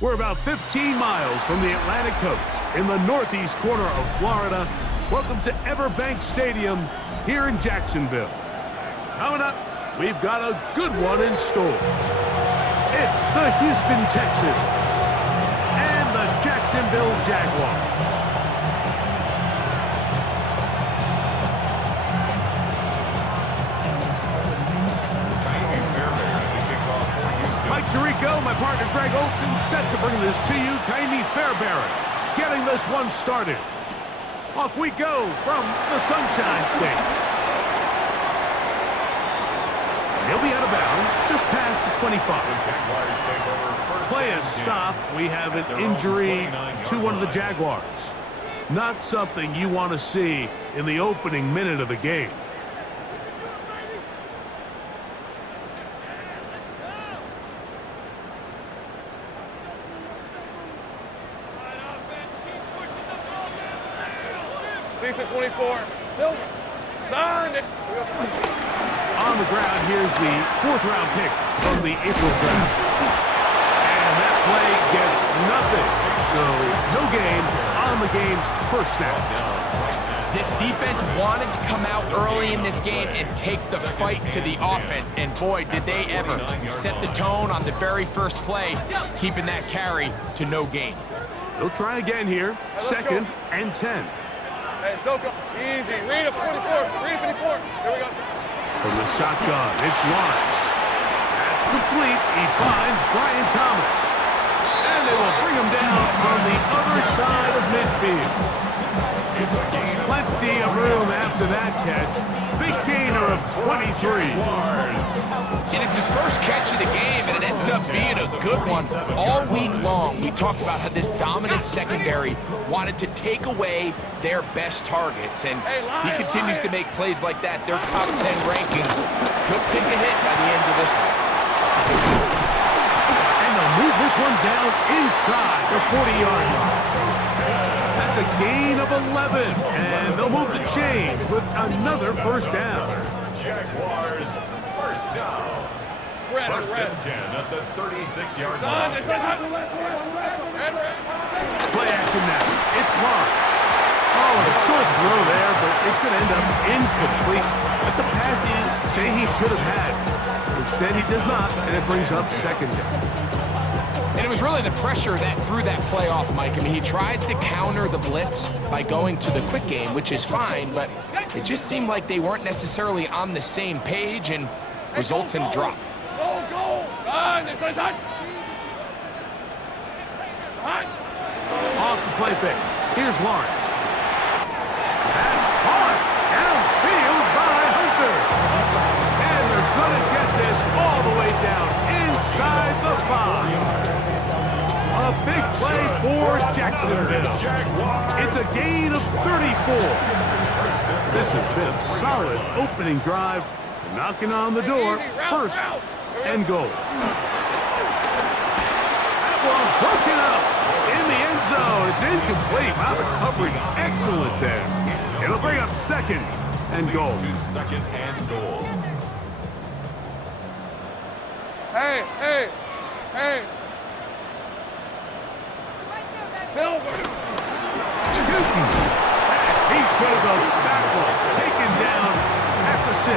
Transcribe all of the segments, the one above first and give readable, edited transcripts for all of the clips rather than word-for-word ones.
We're about 15 miles from the Atlantic coast in the northeast corner of Florida. Welcome to Everbank Stadium here in Jacksonville. Coming up, we've got a good one in store. It's the Houston Texans and the Jacksonville Jaguars. Mike Tirico, my partner Greg Olson, set to bring this to you. Kaimi Fairbairn getting this one started. Off we go from the Sunshine State. And he'll be out of bounds just past the 25. Play a stop. We have an injury to one of the Jaguars. Not something you want to see in the opening minute of the game. Dixon 24. Silver. On the ground, here's the 4th-round pick from the April draft. And that play gets nothing. So no gain on the game's first snap. This defense wanted to come out early in this game and take the fight to the offense. And boy, did they ever set the tone on the very first play, keeping that carry to no gain. They'll try again here. 2nd and 10. Hey, Soko, easy. Read a 24. Read a 54. Here we go. From the shotgun, it's Lawrence. That's complete. He finds Brian Thomas. And they will bring him down on the other side of midfield. Plenty of room after that catch. Big gainer of 23. And it's his first catch of the game, and it ends up being a good one. All week long, we talked about how this dominant secondary wanted to take away their best targets, and he continues to make plays like that. Their top 10 ranking could take a hit by the end of this one. And they'll move this one down inside the 40-yard line. That's a gain of 11, and they'll move the chains with another first down. Jaguars, first down. First and 10 at the 36-yard line. Play action now. It's Lawrence. Oh, a short throw there, but it's going to end up incomplete. That's a pass he say he should have had. Instead, he does not, and it brings up 2nd down. And it was really the pressure that threw that play off, Mike. I mean, he tries to counter the blitz by going to the quick game, which is fine, but it just seemed like they weren't necessarily on the same page and results in a drop. Off the play fake. Here's Lawrence. That's caught downfield by Hunter. And they're going to get this all the way down inside the 5. A big play for Jacksonville. It's a gain of 34. This has been a solid opening drive. Knocking on the door. 1st and goal. That one broken up in the end zone. It's incomplete. Wow, the coverage excellent there. It'll bring up 2nd and goal. 2nd and goal. Hey, hey, hey. Silver. Shooting. He's going to go backwards. Taken down at the 6.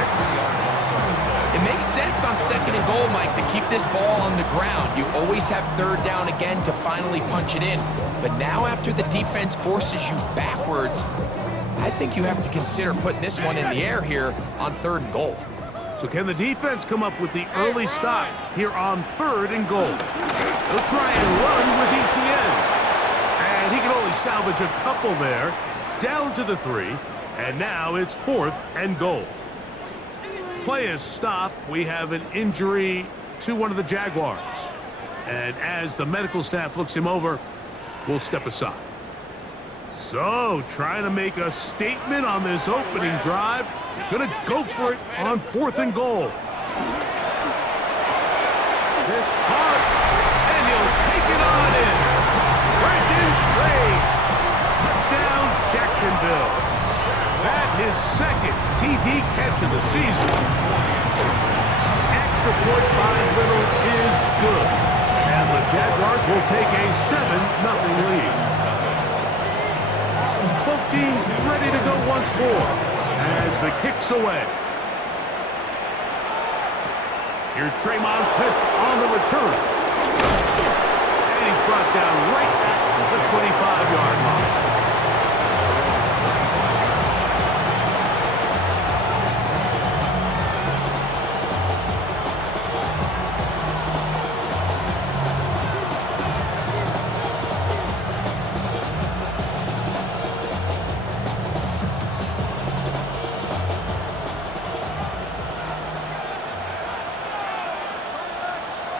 It makes sense on 2nd and goal, Mike, to keep this ball on the ground. You always have 3rd down again to finally punch it in. But now after the defense forces you backwards, I think you have to consider putting this one in the air here on 3rd and goal. So can the defense come up with the early stop here on 3rd and goal? They'll try and run with ETN. And he can only salvage a couple there. Down to the 3. And now it's 4th and goal. Play is stopped. We have an injury to one of the Jaguars. And as the medical staff looks him over, we'll step aside. So, trying to make a statement on this opening drive. Gonna go for it on 4th and goal. This caught, and he'll take it on in. Brendan Slade. Touchdown, Jacksonville. That his 2nd TD catch of the season. Extra point by Little is good. And the Jaguars will take a 7-0 lead. Both teams ready to go once more as the kick's away. Here's Tremon Smith on the return. And he's brought down right at the 25-yard line.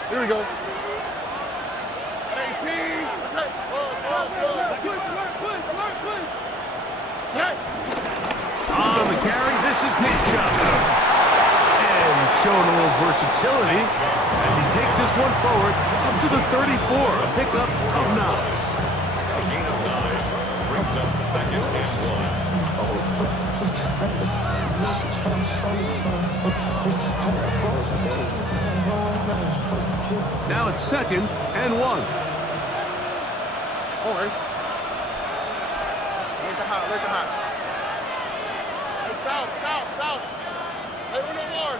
Here we go. On the carry, this is Nick Chubb. And showing a little versatility as he takes this one forward up to the 34, a pickup of 9. A gain of 9 brings up 2nd and 1. Now it's 2nd and 1. Over. Let the hot, let the hot. Hey, south, south, south. Hey, uno more.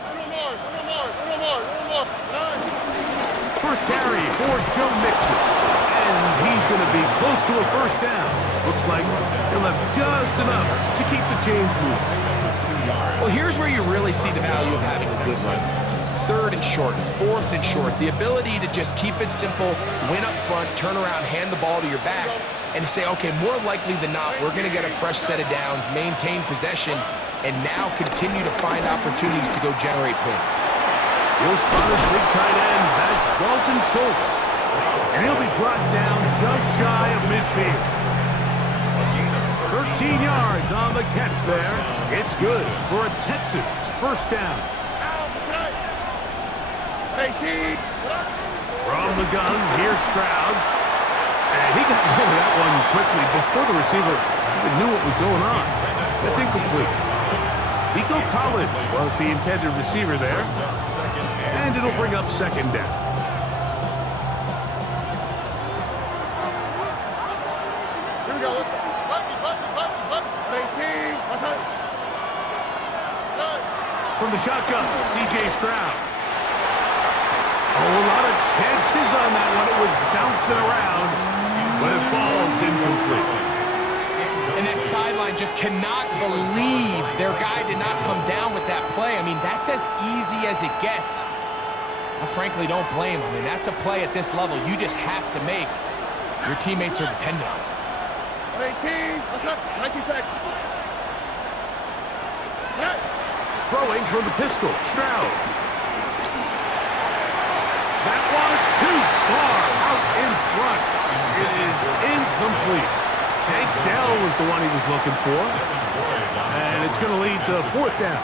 Nine. First carry for Joe Mixon. And he's going to be close to a first down. Looks like he'll have just enough to keep the chains moving. Well, here's where you really see the value of having a good run. 3rd and short, 4th and short. The ability to just keep it simple, win up front, turn around, hand the ball to your back, and say, okay, more likely than not, we're going to get a fresh set of downs, maintain possession, and now continue to find opportunities to go generate points. He'll spot his big tight end. That's Dalton Schultz. And he'll be brought down just shy of midfield. 13 yards on the catch there. It's good for a Texans first down. 18. From the gun, here's Stroud. And he got rid of that one quickly before the receiver even knew what was going on. That's incomplete. Nico Collins was the intended receiver there. And it'll bring up 2nd down. Here we go. Button. 18. What's up? From the shotgun, C.J. Stroud. Oh, a lot of chances on that one. It was bouncing around, but it falls incomplete. And that sideline just cannot believe their guy did not come down with that play. I mean, that's as easy as it gets. I frankly don't blame him. I mean, that's a play at this level you just have to make. Your teammates are dependent on it. 18. What's up? 19 Texan. Throwing from the pistol, Stroud. That one too far out in front. It is incomplete. Tank Dell was the one he was looking for. And it's going to lead to 4th down.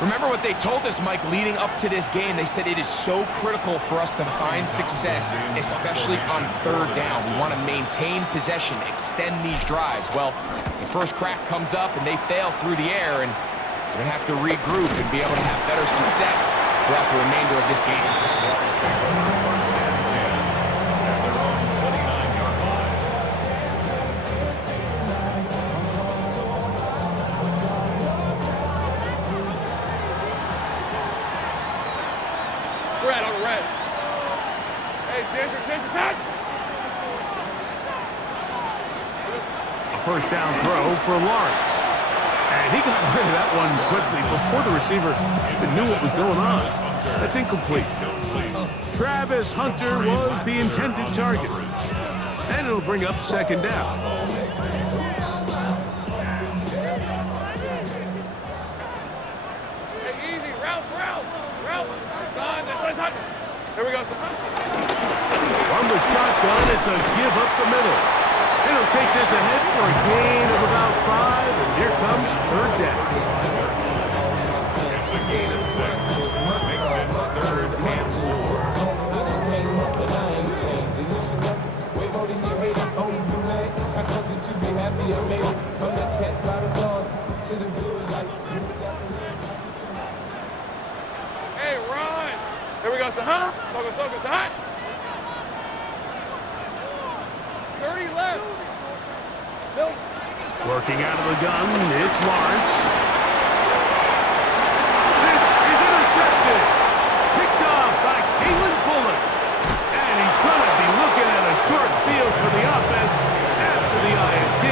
Remember what they told us, Mike, leading up to this game. They said it is so critical for us to find success, especially on 3rd down. We want to maintain possession, extend these drives. Well, the first crack comes up and they fail through the air, and we're going to have to regroup and be able to have better success throughout the remainder of this game. Red on red. Hey, Ginger, tag! A first down throw for Lawrence. And he got rid of that one quickly before the receiver even knew what was going on. That's incomplete. Travis Hunter was the intended target. And it'll bring up 2nd down. Hey, easy, route. This one's Here we go. From the shotgun, it's a give up the middle. And he'll take this ahead for a gain of about 5, and here comes 3rd down. It's a gain of 6. Makes it 3rd and 4. Hey, run! Here we go, Sahan. So Sahan. 30 left. Working out of the gun, it's Lawrence. This is intercepted. Picked off by Kalen Bullock. And he's going to be looking at a short field for the offense after the INT.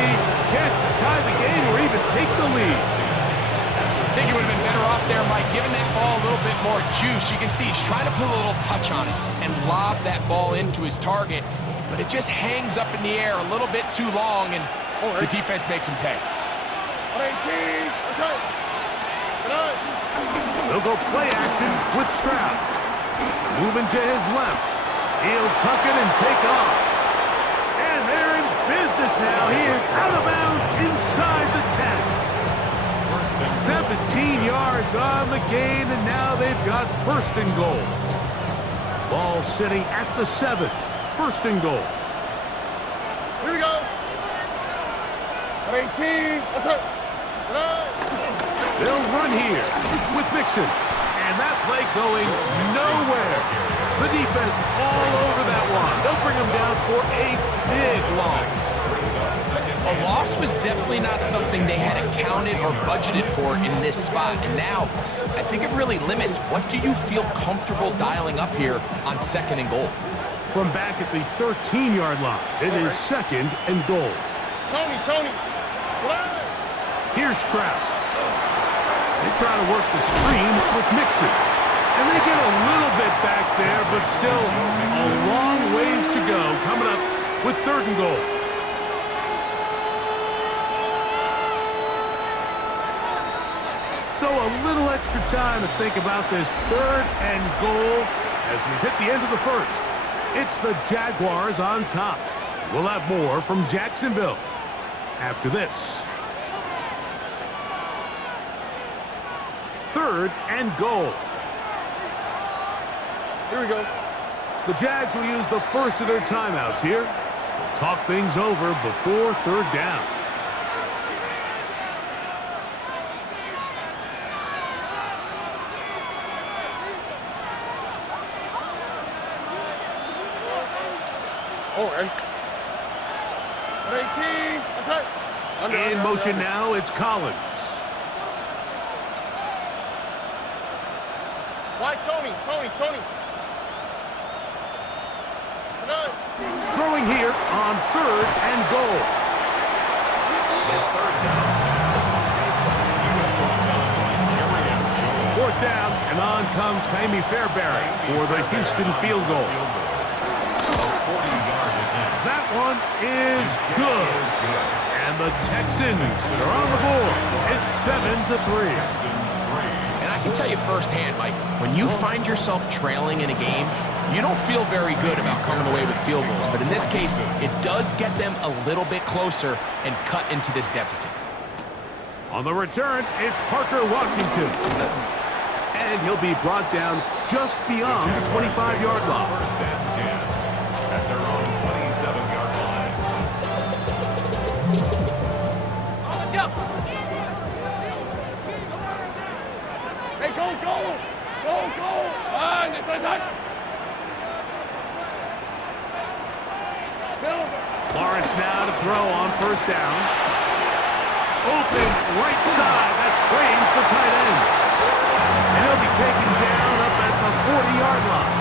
Can't tie the game or even take the lead. I think he would have been better off there, Mike, giving that ball a little bit more juice. You can see he's trying to put a little touch on it and lob that ball into his target, but it just hangs up in the air a little bit too long, and the defense makes him pay. 18. They'll go play action with Stroud. Moving to his left. He'll tuck it and take off. And they're in business now. He is out of bounds inside the 10. 17 yards on the gain, and now they've got 1st and goal. Ball sitting at the 7. 1st and goal. Here we go. 18. What's up? They'll run here with Mixon. And that play going nowhere. The defense all over that one. They'll bring him down for a big loss. A loss was definitely not something they had accounted or budgeted for in this spot. And now, I think it really limits what do you feel comfortable dialing up here on 2nd and goal. From back at the 13-yard line, it is 2nd and goal. Tony. Here's Stroud. They try to work the screen with Mixon. And they get a little bit back there, but still a long ways to go coming up with 3rd and goal. So a little extra time to think about this 3rd and goal as we've hit the end of the first. It's the Jaguars on top. We'll have more from Jacksonville after this. 3rd and goal. Here we go. The Jags will use the first of their timeouts here. They'll talk things over before 3rd down. All right. 18. That's it. In motion now, it's Collins. Why Tony? Throwing here on 3rd and goal. The 3rd down pass. He was brought down by Jerry Jones. 4th down, and on comes Kaimi Fairbairn for the Houston field goal. A 40-yard attempt. That one is good. And the Texans are on the board. It's 7-3. Texans 3. And I can tell you firsthand, Mike, when you find yourself trailing in a game, you don't feel very good about coming away with field goals. But in this case, it does get them a little bit closer and cut into this deficit. On the return, it's Parker Washington. And he'll be brought down just beyond the 25-yard line. 1st and 10 at their own 27-yard line. Hey, go! Lawrence now to throw on 1st down. Open right side. That screens the tight end. And he'll be taken down up at the 40-yard line.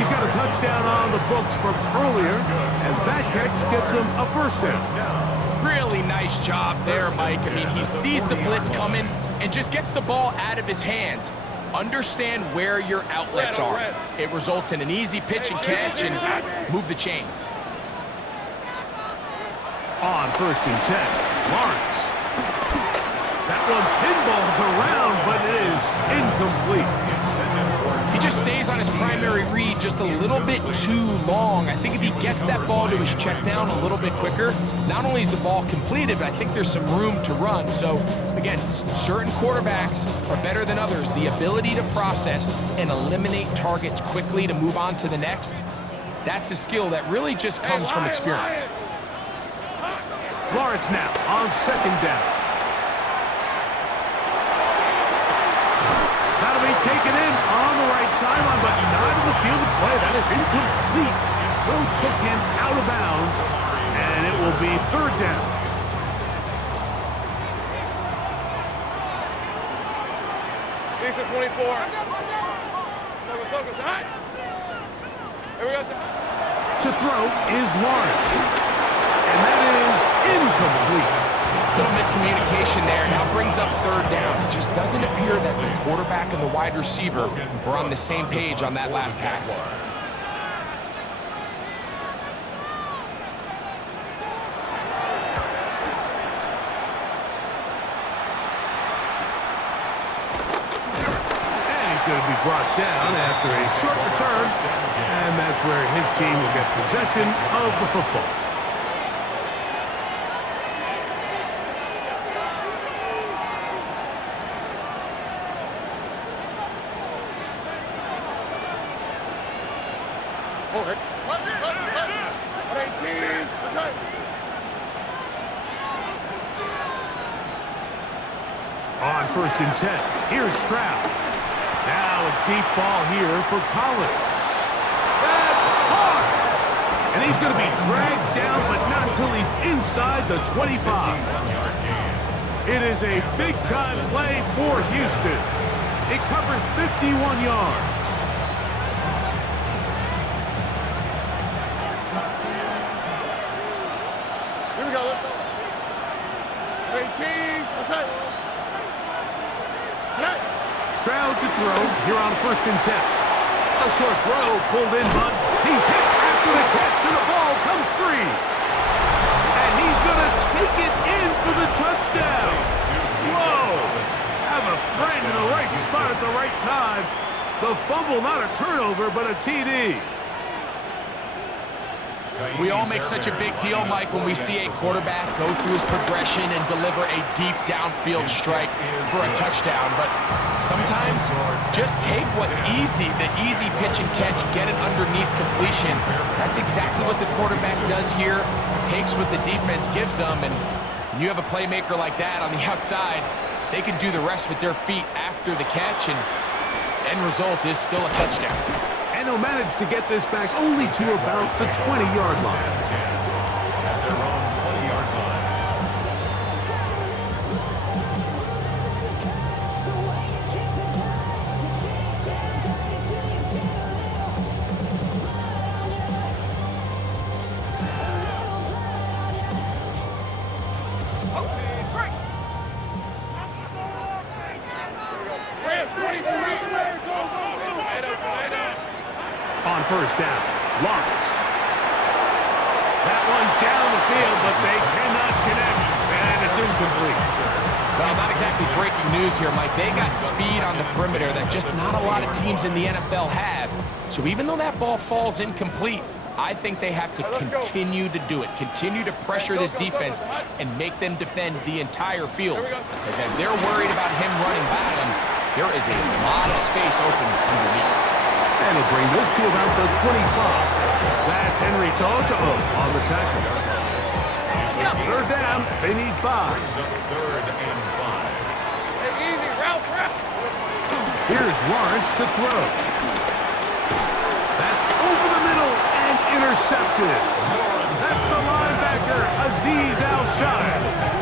He's got a touchdown on the books from earlier, and that catch gets him a 1st down. Really nice job there, Mike. I mean, he sees the blitz coming and just gets the ball out of his hands. Understand where your outlets are. It results in an easy pitch and catch and move the chains. On 1st and 10, Lawrence. That one pinballs around, but it is incomplete. He just stays on his primary read just a little bit too long. I think if he gets that ball to his check down a little bit quicker, not only is the ball completed, but I think there's some room to run. So, again, certain quarterbacks are better than others. The ability to process and eliminate targets quickly to move on to the next, that's a skill that really just comes from experience. Lawrence now on 2nd down. That'll be taken in on the right sideline, but not in the field of play. That is incomplete. Throw took him out of bounds, and it will be 3rd down. Dixon 24. Circle. High. Here we go. To throw is Lawrence, and that is incomplete. Little miscommunication there. Now brings up 3rd down. It just doesn't appear that the quarterback and the wide receiver were on the same page on that last pass. And he's going to be brought down after a short return, and that's where his team will get possession of the football. first and 10. Here's Stroud. Now a deep ball here for Collins. That's hard. And he's going to be dragged down, but not until he's inside the 25. It is a big-time play for Houston. It covers 51 yards. Here we go. Let's go. 18. What's that? Stroud to throw here on first and 10. A short throw pulled in, but he's hit after the catch, and the ball comes free. And he's going to take it in for the touchdown. Whoa! Have a friend in the right spot at the right time. The fumble, not a turnover, but a TD. We all make such a big deal, Mike, when we see a quarterback go through his progression and deliver a deep downfield strike for a touchdown. But sometimes just take what's easy, the easy pitch and catch, get it underneath completion. That's exactly what the quarterback does here, takes what the defense gives them, and when you have a playmaker like that on the outside, they can do the rest with their feet after the catch, and end result is still a touchdown. And they'll manage to get this back only to about the 20-yard line. At their own 20-yard line. On first down, Lawrence. That one down the field, but they cannot connect, and it's incomplete. Well, not exactly breaking news here, Mike. They got speed on the perimeter that just not a lot of teams in the NFL have. So even though that ball falls incomplete, I think they have to continue to do it, continue to pressure this defense and make them defend the entire field. Because as they're worried about him running by them, there is a lot of space open underneath. And it'll bring this to about the 25. That's Henry Toto on the tackle. Third down, they need 5. Third and 5. Hey, easy, route. Here's Lawrence to throw. That's over the middle and intercepted. That's the linebacker, Azeez Al-Shire.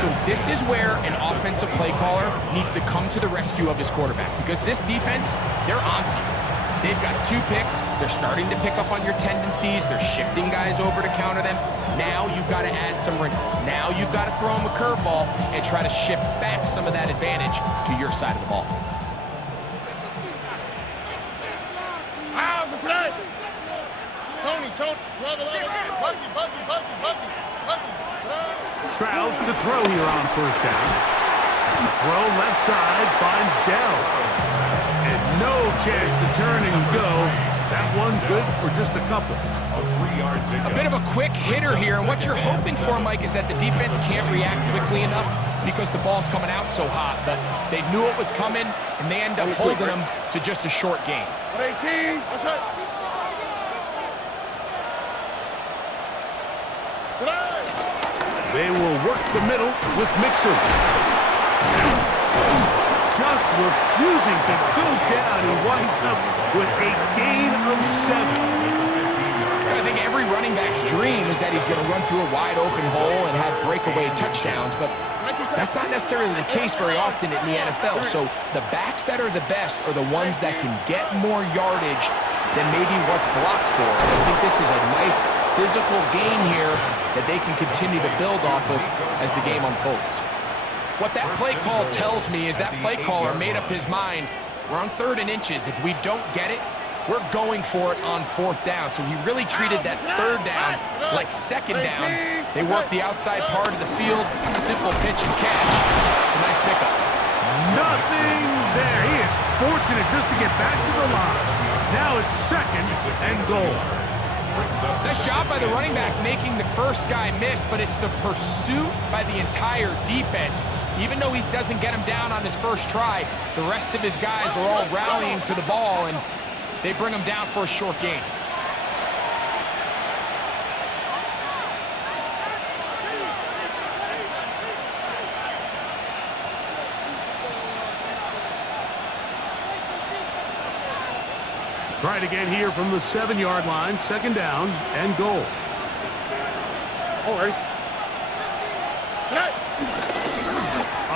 So this is where an offensive play caller needs to come to the rescue of his quarterback, because this defense, they're onto you. They've got 2 picks. They're starting to pick up on your tendencies. They're shifting guys over to counter them. Now you've got to add some wrinkles. Now you've got to throw them a curveball and try to shift back some of that advantage to your side of the ball. Tony, Buggy. Stroud to throw here on first down. Throw left side, finds Dell. And no chance to turn and go. That one good for just a couple. A bit of a quick hitter here, and what you're hoping for, Mike, is that the defense can't react quickly enough because the ball's coming out so hot. But they knew it was coming, and they end up holding them to just a short gain. 18, what's that? They will work the middle with Mixon. Just refusing to go down. He winds up with a gain of 7. I think every running back's dream is that he's going to run through a wide open hole and have breakaway touchdowns, but that's not necessarily the case very often in the NFL. So the backs that are the best are the ones that can get more yardage than maybe what's blocked for. And I think this is a nice physical game here that they can continue to build off of as the game unfolds. What that play call tells me is that play caller made up his mind. We're on 3rd and inches. If we don't get it, we're going for it on 4th down. So he really treated that 3rd down like 2nd down. They work the outside part of the field, simple pitch and catch. It's a nice pickup. Nothing there. He is fortunate just to get back to the line. Now it's 2nd and goal. Nice job by the running back making the first guy miss, but it's the pursuit by the entire defense. Even though he doesn't get him down on his first try, the rest of his guys are all rallying to the ball, and they bring him down for a short gain. Try it again here from the 7-yard line. 2nd down and goal. All right.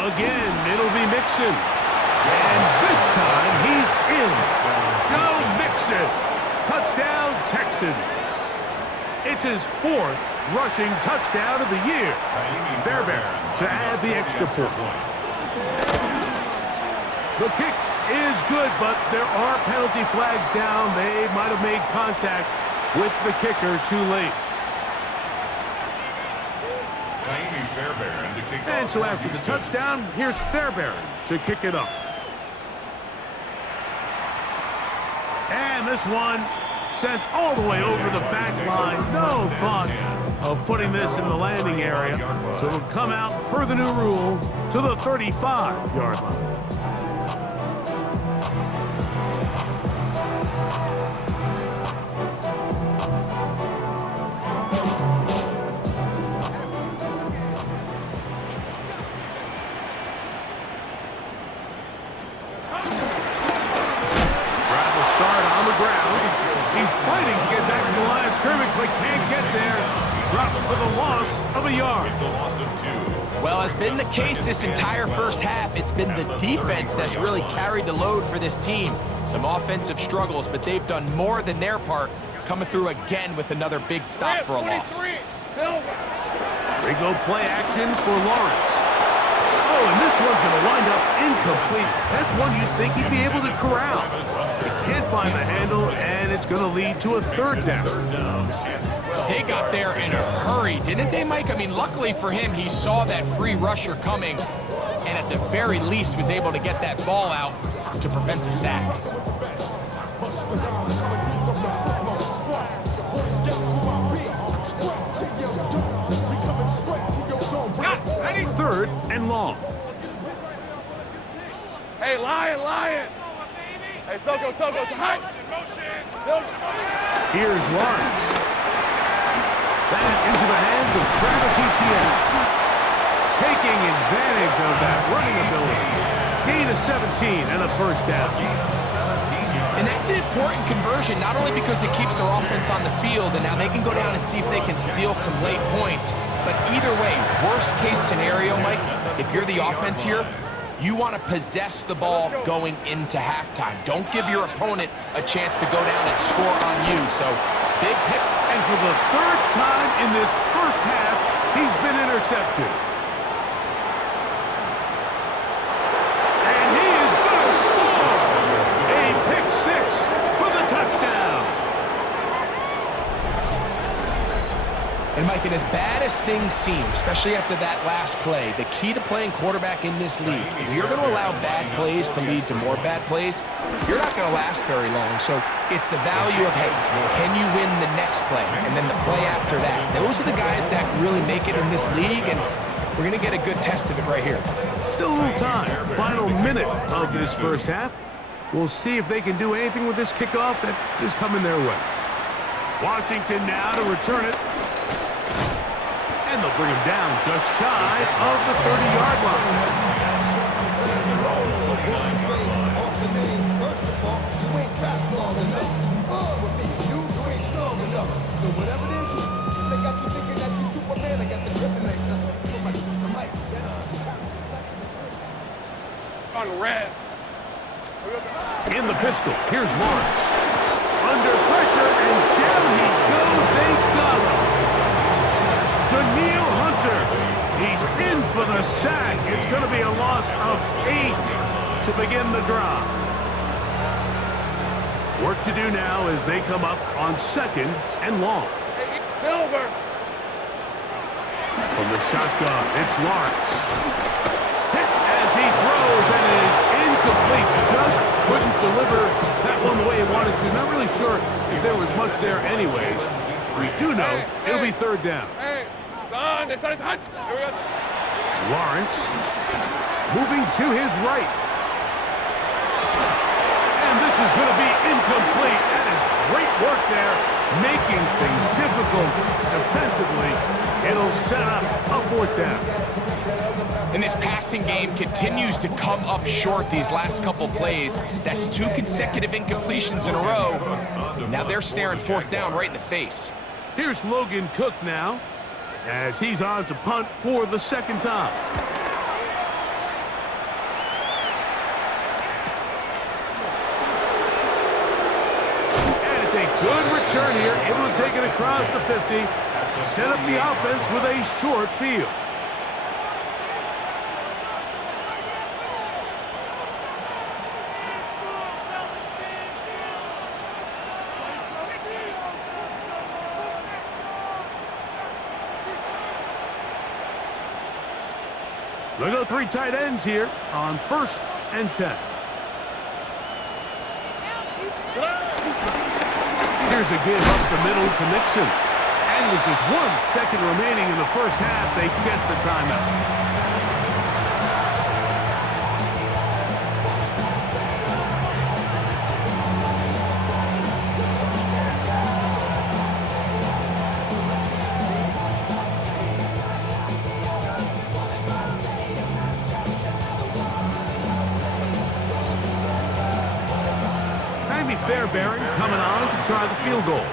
Again, it'll be Mixon. And this time, he's in. Go Mixon. Touchdown, Texans. It's his 4th rushing touchdown of the year. Fairbairn to add the extra point. The kick is good, but there are penalty flags down. They might have made contact with the kicker too late. And so after the touchdown, here's Fairbairn to kick it up. And this one sent all the way over the back line. No thought of putting this in the landing area. So it'll come out per the new rule to the 35-yard line. But can't get there. Dropped for the loss of a yard. It's a loss of 2. Well, as been the case this entire first half, it's been the defense that's really carried the load for this team. Some offensive struggles, but they've done more than their part, coming through again with another big stop for a loss. They go play action for Lawrence. Oh, and this one's going to wind up incomplete. That's one you'd think he'd be able to corral. He can't find the handle, and it's going to lead to a 3rd down. They got there in a hurry, didn't they, Mike? I mean, luckily for him, he saw that free rusher coming, and at the very least was able to get that ball out to prevent the sack. 3rd and long. Hey, Lion. Hey, Soko, high. Here's Lawrence. That's into the hands of Travis Etienne. Taking advantage of that running ability. Gain of 17 and a 1st down. And that's an important conversion, not only because it keeps their offense on the field, and now they can go down and see if they can steal some late points. But either way, worst case scenario, Mike, if you're the offense here, you want to possess the ball going into halftime. Don't give your opponent a chance to go down and score on you. So, big pick. And for the 3rd time in this first half, he's been intercepted. And he is going to score a pick 6 for the touchdown. And Mike, and as bad as things seem, especially after that last play, the key to playing quarterback in this league, if you're going to allow bad plays to lead to more bad plays, you're not going to last very long. So it's the value of, hey, can you win the next play and then the play after that? Those are the guys that really make it in this league, and we're going to get a good test of it right here. Still a little time. Final minute of this first half. We'll see if they can do anything with this kickoff that is coming their way. Washington now to return it. And they'll bring him down just shy of the 30-yard line. On red. In the pistol, here's Lawrence. Under pressure, and down he goes. They got him. Daniil Hunter. He's in for the sack. It's going to be a loss of 8 to begin the drive. Work to do now as they come up on 2nd and long. Hey, Silver. From the shotgun, it's Lawrence. Hit as he throws, and it is incomplete. Just couldn't deliver that one the way he wanted to. Not really sure if there was much there anyways. We do know it'll be 3rd down. Hey, son, it's on. Here we go. Lawrence moving to his right. And this is going to be incomplete. That is great work there, making things difficult defensively. It'll set up a 4th down. And this passing game continues to come up short these last couple plays. That's 2 consecutive incompletions in a row. Now they're staring 4th down right in the face. Here's Logan Cook now, as he's on to punt for the 2nd time. And it's a good return here, able to take it across the 50, set up the offense with a short field. Look at the 3 tight ends here on 1st and 10. Here's a give up the middle to Nixon. And with just 1 second remaining in the 1st half, they get the timeout. Fairbairn coming on to try the field goal.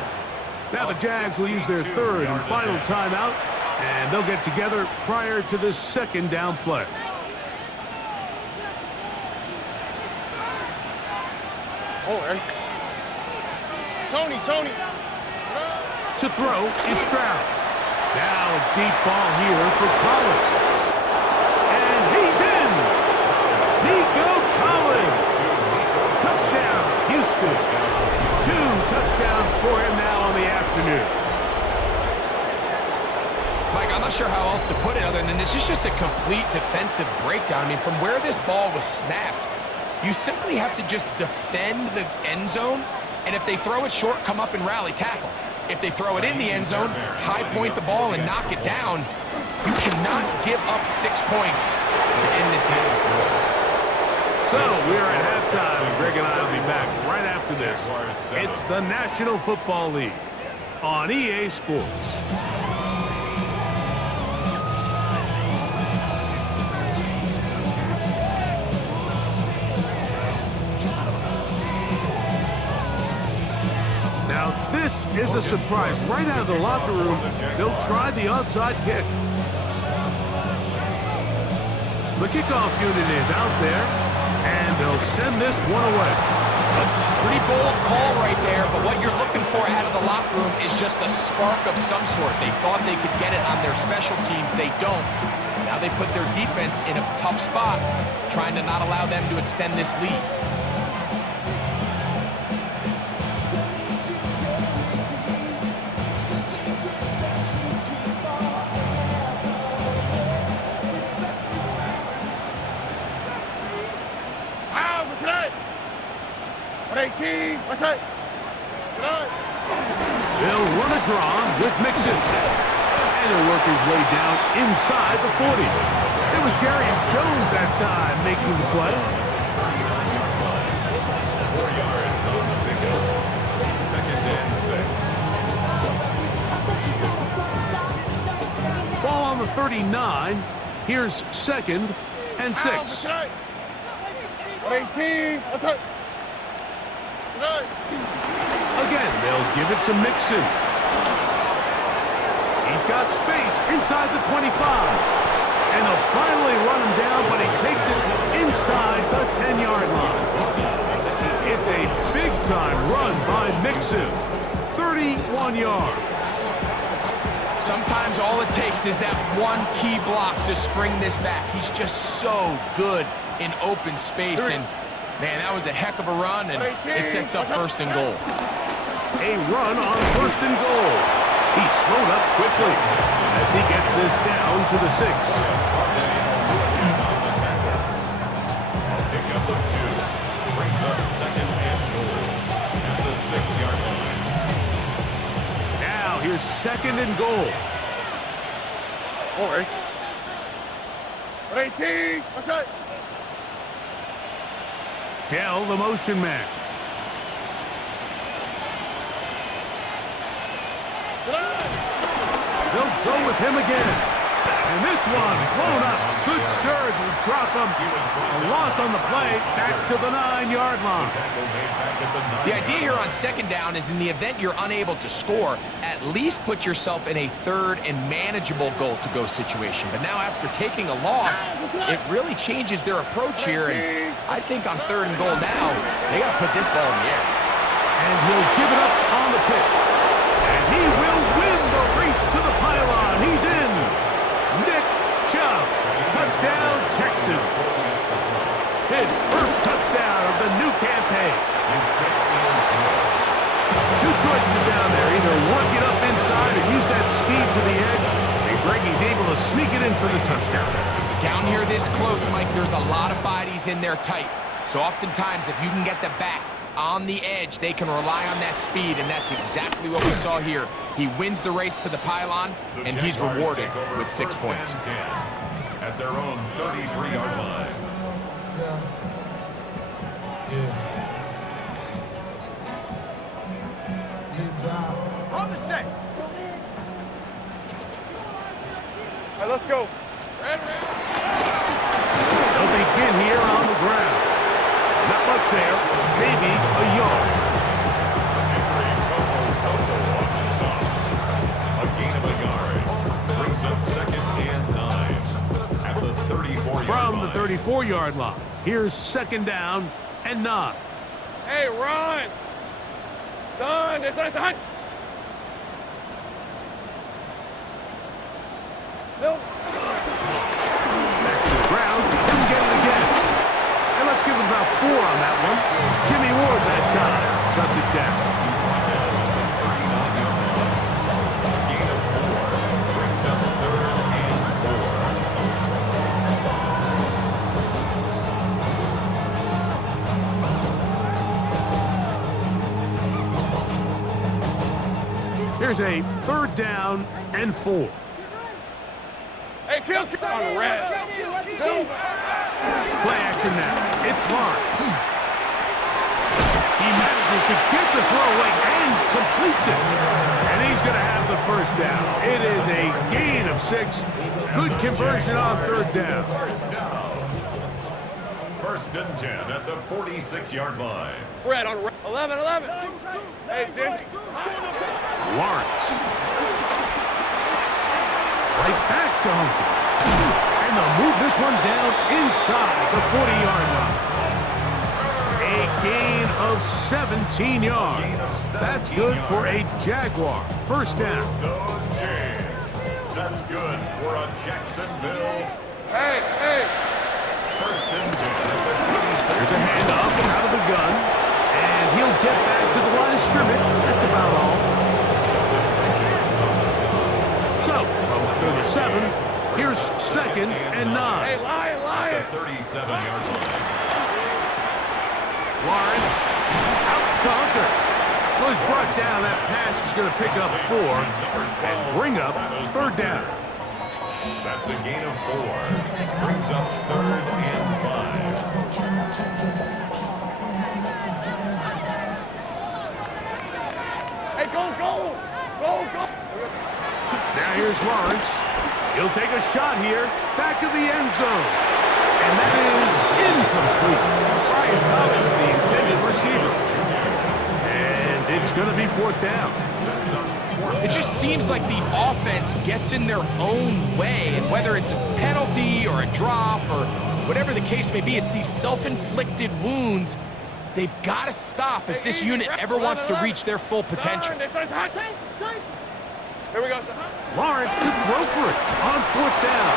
Now the Jags will use their 3rd and final timeout, and they'll get together prior to this 2nd down play. Tony. To throw is Stroud. Now a deep ball here for Collins. And he's in! Nico Collins! Touchdown, Houston. 2 touchdowns for him now on the afternoon. Mike, I'm not sure how else to put it other than this is just a complete defensive breakdown. I mean, from where this ball was snapped, you simply have to just defend the end zone, and if they throw it short, come up and rally tackle. If they throw it in the end zone, high point the ball and knock it down. You cannot give up 6 points to end this half. So we are at halftime, and Greg and I will be back right after this. It's the National Football League on EA Sports. Now this is a surprise. Right out of the locker room, they'll try the onside kick. The kickoff unit is out there. And they'll send this one away. Pretty bold call right there, but what you're looking for out of the locker room is just a spark of some sort. They thought they could get it on their special teams. They don't. Now they put their defense in a tough spot, trying to not allow them to extend this lead. They'll run a draw with Mixon. And he'll work his way down inside the 40. It was Jerry Jones that time making the play. 4 yards on the pickup. 2nd and 6. Ball on the 39. Here's 2nd and 6. 18. Again, they'll give it to Mixon. He's got space inside the 25. And they'll finally run him down, but he takes it inside the 10-yard line. It's a big-time run by Mixon. 31 yards. Sometimes all it takes is that one key block to spring this back. He's just so good in open space. And, man, that was a heck of a run, and it sets up 1st and goal. A run on 1st and goal. He slowed up quickly as he gets this down to the 6. Pick up of 2. Brings up 2nd and goal at the 6-yard line. Now here's 2nd and goal. 18. What's that? Dell, the motion man. They'll go with him again. And this one blown up. Good surge will drop him. A loss on the play, back to the 9-yard line. The idea here on second down is in the event you're unable to score, at least put yourself in a third and manageable goal-to-go situation. But now after taking a loss, it really changes their approach here. And I think on third and goal now, they got to put this ball in the air. And he'll give it up on the pitch. And he will win the race to the pylon. He's in. Nick Chubb. Touchdown, Texan. His first touchdown of the new campaign. Two choices down there. Either work it up inside or use that speed to the edge. And Greggy's able to sneak it in for the touchdown. Down here this close, Mike, there's a lot of bodies in there tight. So oftentimes, if you can get the back on the edge, they can rely on that speed, and that's exactly what we saw here. He wins the race to the pylon, and he's rewarded with 6 points. At their own 33-yard line. On the set. All right, let's go. They'll begin here on the ground. Not much there. Maybe a yard. A gain of a yard. Brings up 2nd and 9 at the 34-yard From line. the 34-yard line. Here's 2nd down and 9. Hey, run. Son, this is hot. Silver. Back to the ground. Didn't get it again. And let's give him about 4 on that one. Jimmy Ward that time shuts it down. Gain of 4 brings up 3rd and 4. Here's a 3rd down and 4. Hey, kill on red. Silver. Play action now. It's Lawrence. He manages to get the throw away and completes it. And he's going to have the 1st down. It is a gain of 6. Good conversion on 3rd down. 1st and 10 at the 46-yard line. Fred on red. 11. Hey, Dixon. Lawrence. Right back to Hunter. And they'll move this one down inside the 40-yard line. A gain of 17 yards. That's good for a Jaguar. 1st down. Those Jays. That's good for a Jacksonville. Hey. 1st and 10 at the 36. There's a handoff out of the gun. And he'll get back to the line of scrimmage. That's about all. So, from the 37, here's 2nd and 9. Hey, lion. 37-yard line. Lawrence out to Hunter. Was brought down. That pass is going to pick up 4 and bring up 3rd down. That's a gain of 4. Brings up 3rd and 5. Hey, go. Now here's Lawrence. He'll take a shot here. Back of the end zone. And that is incomplete. Brian Thomas, the intended receiver. And it's going to be 4th down. It just seems like the offense gets in their own way, and whether it's a penalty or a drop or whatever the case may be, it's these self-inflicted wounds. They've got to stop if this unit ever wants to reach their full potential. Here we go, son. Lawrence to throw for it on 4th down.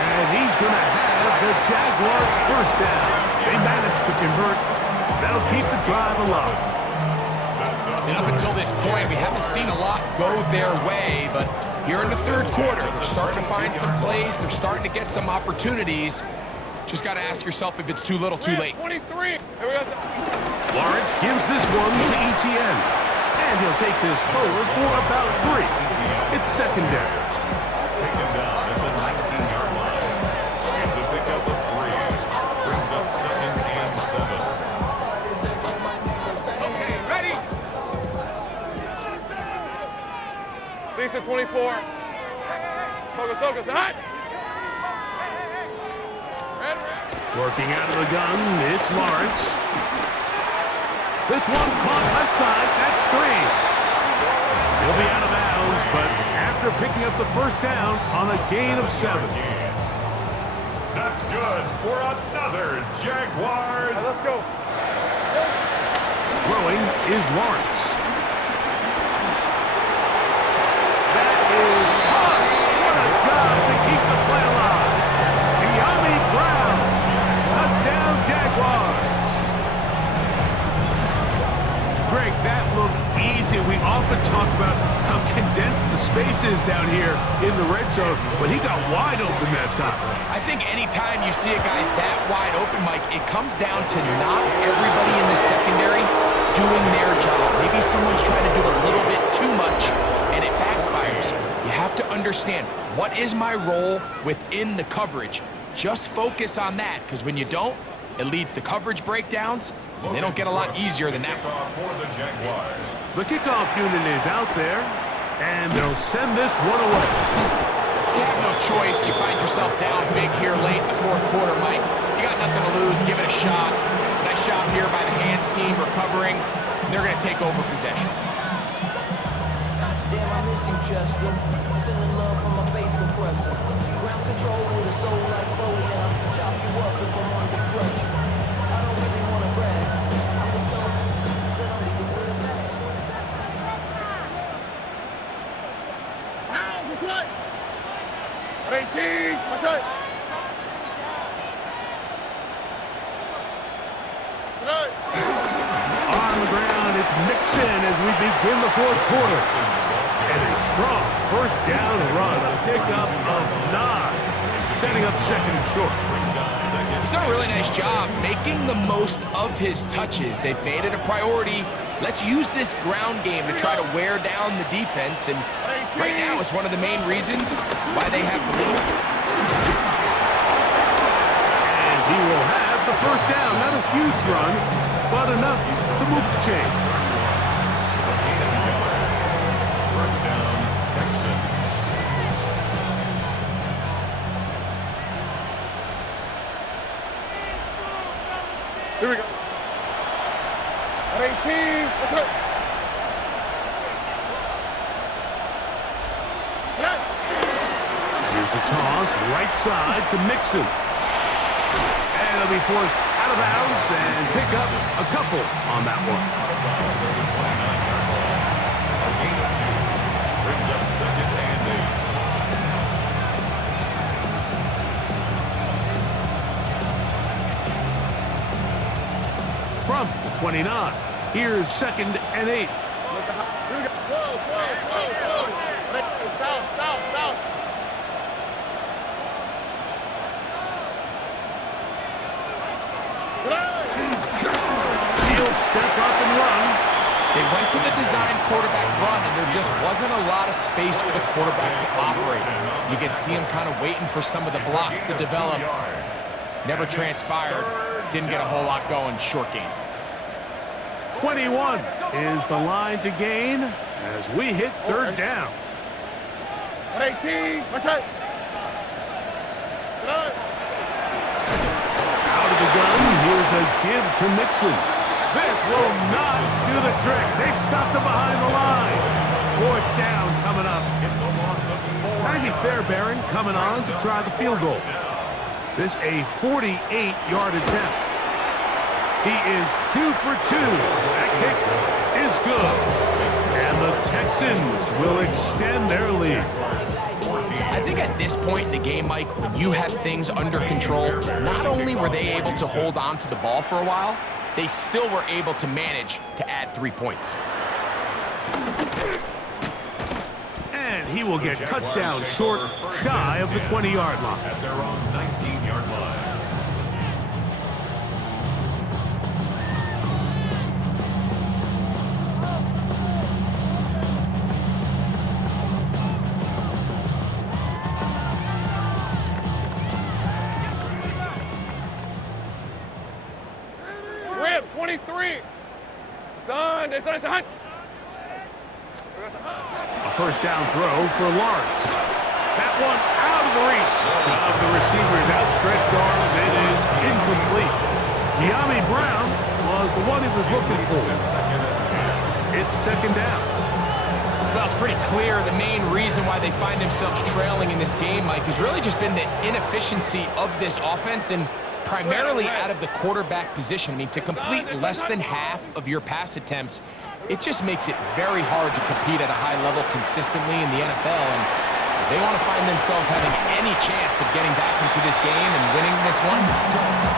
And he's going to have the Jaguars' 1st down. They managed to convert. That'll keep the drive alive. And up until this point, we haven't seen a lot go their way, but here in the 3rd quarter, they're starting to find some plays. They're starting to get some opportunities. Just got to ask yourself if it's too little, too late. 23. Here we go, son. Lawrence gives this one to ETN. And he'll take this forward for about 3. It's 2nd down. Taken down at the 19-yard line. It's a pickup of 3. Brings up 2nd and 7. Okay, ready? Dixon 24. So Soka, son. Working out of the gun, it's Lawrence. This one caught left side, that's Strange. He'll be out of bounds, but after picking up the first down on a gain of 7. That's good for another Jaguars. Let's go. Throwing is Lawrence. That is caught. What a job to keep the play alive. De'Ami Brown. Touchdown, Jaguars. Greg, that looked easy. We often talk about how condensed the space is down here in the red zone, but he got wide open that time. I think anytime you see a guy that wide open, Mike, it comes down to not everybody in the secondary doing their job. Maybe someone's trying to do a little bit too much, and it backfires. You have to understand, what is my role within the coverage? Just focus on that, because when you don't, it leads to coverage breakdowns, and they don't get a lot easier than that. The kickoff unit is out there, and they'll send this one away. You have no choice. You find yourself down big here late in the fourth quarter, Mike. You got nothing to lose. Give it a shot. Nice job here by the hands team recovering. They're going to take over possession. Damn, I miss you, Chester. Sending love from my face compressor. Ground control with a soul like Bowie, and I'll chop you up if I'm under pressure. I don't really want to brag. I'm just told that I'm leaving with a bag. Now, what's right? 18, what's right? Right. On the ground, it's Dixon as we begin the fourth quarter. And a strong first down run, a pickup of 9, setting up second and short. He's done a really nice job making the most of his touches. They've made it a priority. Let's use this ground game to try to wear down the defense, and right now it's one of the main reasons why they have the lead. And he will have the first down. Not a huge run, but enough to move the chain. First down, Texan. Here we go. 18, what's right? Right. Here's a toss, right side to Mixon. And it'll be forced out of bounds and pick up a couple on that one. A gain of 2 brings up second and 8. From the 29, here's second and 8. Here we go. Whoa. South. He'll step up and run. They went to the design quarterback run, and there just wasn't a lot of space for the quarterback to operate. You can see him kind of waiting for some of the blocks to develop. Never transpired. Didn't get a whole lot going. Short game. 21 is the line to gain as we hit third down. 18, what's right? Right. Out of the gun, here's a give to Mixon. This will not do the trick. They've stopped him behind the line. Fourth down coming up. It's a loss of 4 Tiny Fairbairn coming on to try the field goal. This a 48-yard attempt. He is 2 for 2. That kick is good. And the Texans will extend their lead. I think at this point in the game, Mike, when you have things under control, not only were they able to hold on to the ball for a while, they still were able to manage to add 3 points. And he will get cut down short, shy of the 20-yard line. At their own 19-yard line. Rib, 23. Son. A first down throw for Lawrence. That one out of the reach of the receiver's outstretched arms. It is incomplete. De'Ami Brown was the one he was looking for. It's second down. Well, it's pretty clear the main reason why they find themselves trailing in this game, Mike, has really just been the inefficiency of this offense and primarily out of the quarterback position. I mean, to complete less than half of your pass attempts, it just makes it very hard to compete at a high level consistently in the NFL. And if they want to find themselves having any chance of getting back into this game and winning this one,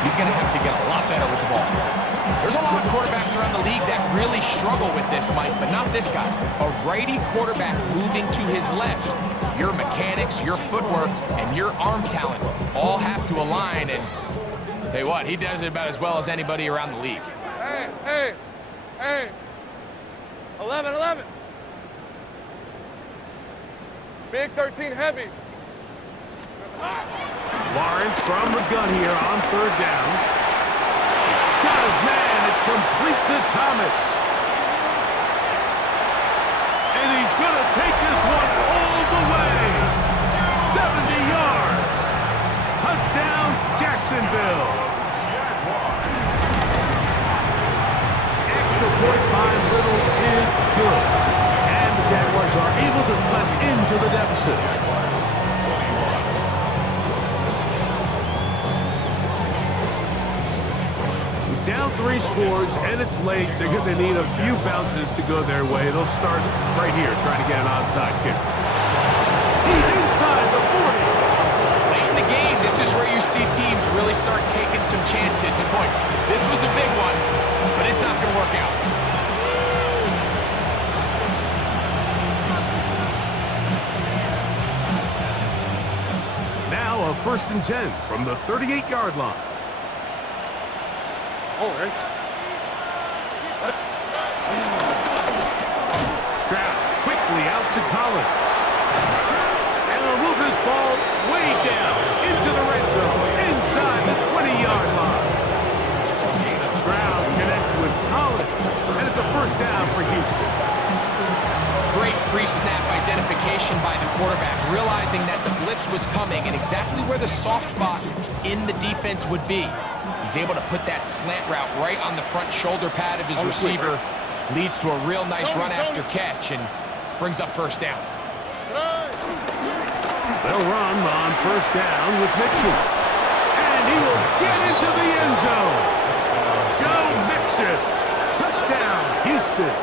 he's going to have to get a lot better with the ball. There's a lot of quarterbacks around the league that really struggle with this, Mike, but not this guy. A righty quarterback moving to his left. Your mechanics, your footwork, and your arm talent all have to align. And I'll tell you what, he does it about as well as anybody around the league. Hey. 11. Big 13 heavy. Lawrence from the gun here on third down. Got his man. It's complete to Thomas. And he's going to take this one all the way. 70 yards. Touchdown, Jacksonville. Extra point by Little is good. And the Jaguars are able to cut into the deficit. Down 3 scores, and it's late. They're going to need a few bounces to go their way. They'll start right here, trying to get an onside kick. He's inside the 40. Late in the game, this is where you see teams really start taking some chances. And boy, this was a big one, but it's not going to work out. Now a 1st and 10 from the 38-yard line. Stroud quickly out to Collins. And will move this ball way down into the red zone, inside the 20-yard line. Stroud connects with Collins, and it's a 1st down for Houston. Great pre-snap identification by the quarterback, realizing that the blitz was coming and exactly where the soft spot in the defense would be. He's able to put that slant route right on the front shoulder pad of his receiver. Leads to a real nice run after catch and brings up 1st down. They'll run on 1st down with Mixon. And he will get into the end zone. Joe Mixon. Touchdown, Houston.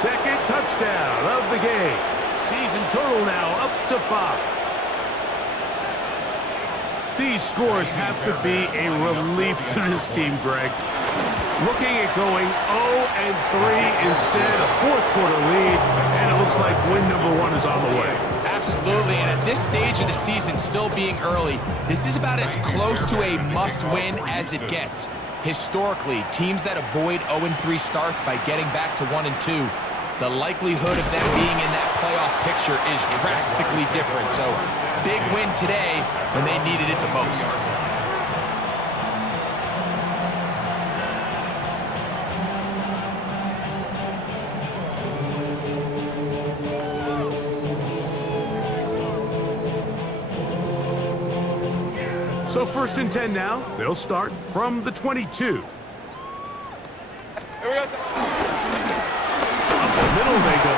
2nd touchdown of the game. Season total now up to 5. These scores have to be a relief to this team, Greg. Looking at going 0-3 instead, a 4th quarter lead, and it looks like win number 1 is on the way. Absolutely, and at this stage of the season, still being early, this is about as close to a must-win as it gets. Historically, teams that avoid 0-3 starts by getting back to 1-2, the likelihood of them being in that playoff picture is drastically different. So, big win today when they needed it the most. So 1st and 10 now. They'll start from the 22. Here we go. Up the middle they go.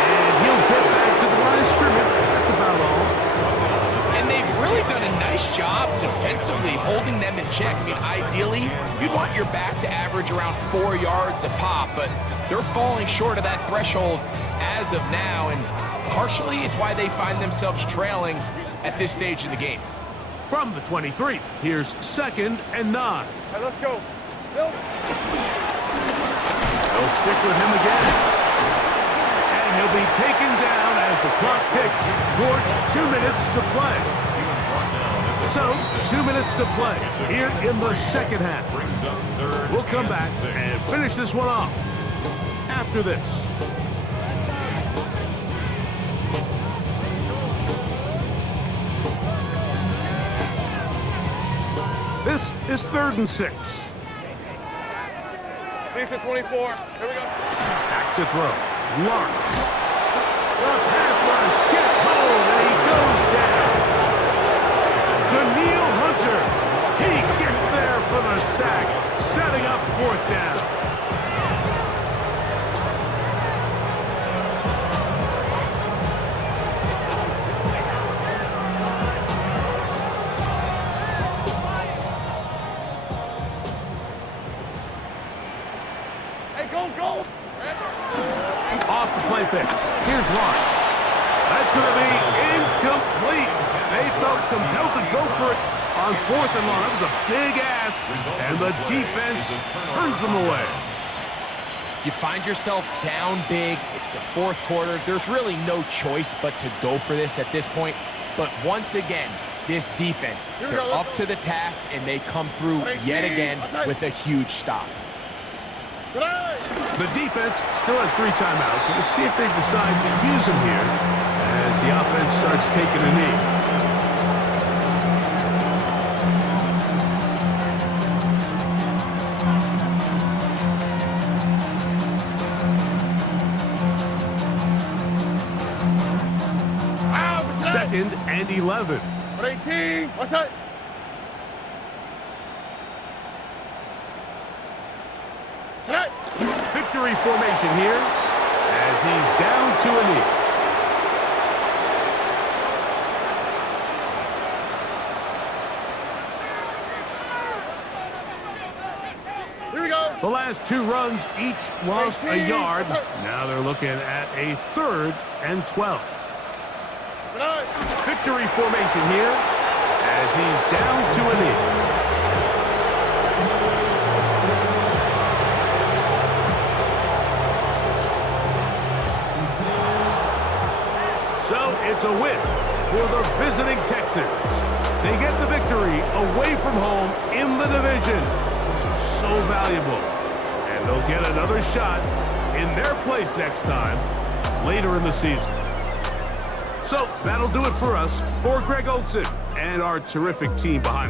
And he'll get back to the line of scrimmage. That's about all. And they've really done a nice job defensively holding them in check. I mean, ideally, you'd want your back to average around 4 yards a pop, but they're falling short of that threshold as of now, and partially it's why they find themselves trailing at this stage in the game. From the 23, here's 2nd and 9. Hey, let's go. Silver. They'll stick with him again. And he'll be taken down as the clock ticks towards 2 minutes to play. So, 2 minutes to play here in the 2nd half. We'll come back and finish this one off after this. This is 3rd and 6. Dixon 24. Here we go. Back to throw. Lawrence. The pass rush gets home, and he goes sack, setting up 4th down. Hey, go. Off the play fake. Here's Lawrence. That's going to be incomplete. They felt compelled to go for it on 4th and long. That was a big ask, and the defense turns them away. You find yourself down big. It's the 4th quarter. There's really no choice but to go for this at this point. But once again, this defense, they're up to the task, and they come through yet again with a huge stop. The defense still has 3 timeouts, so we'll see if they decide to use them here as the offense starts taking a knee. Second and 11. 18. What's that? Victory formation here as he's down to a knee. Here we go. The last 2 runs each lost a yard. Now they're looking at a 3rd and 12. Victory formation here as he's down to a knee. So it's a win for the visiting Texans. They get the victory away from home in the division. This is so valuable. And they'll get another shot in their place next time later in the season. So that'll do it for us. For Greg Olson and our terrific team behind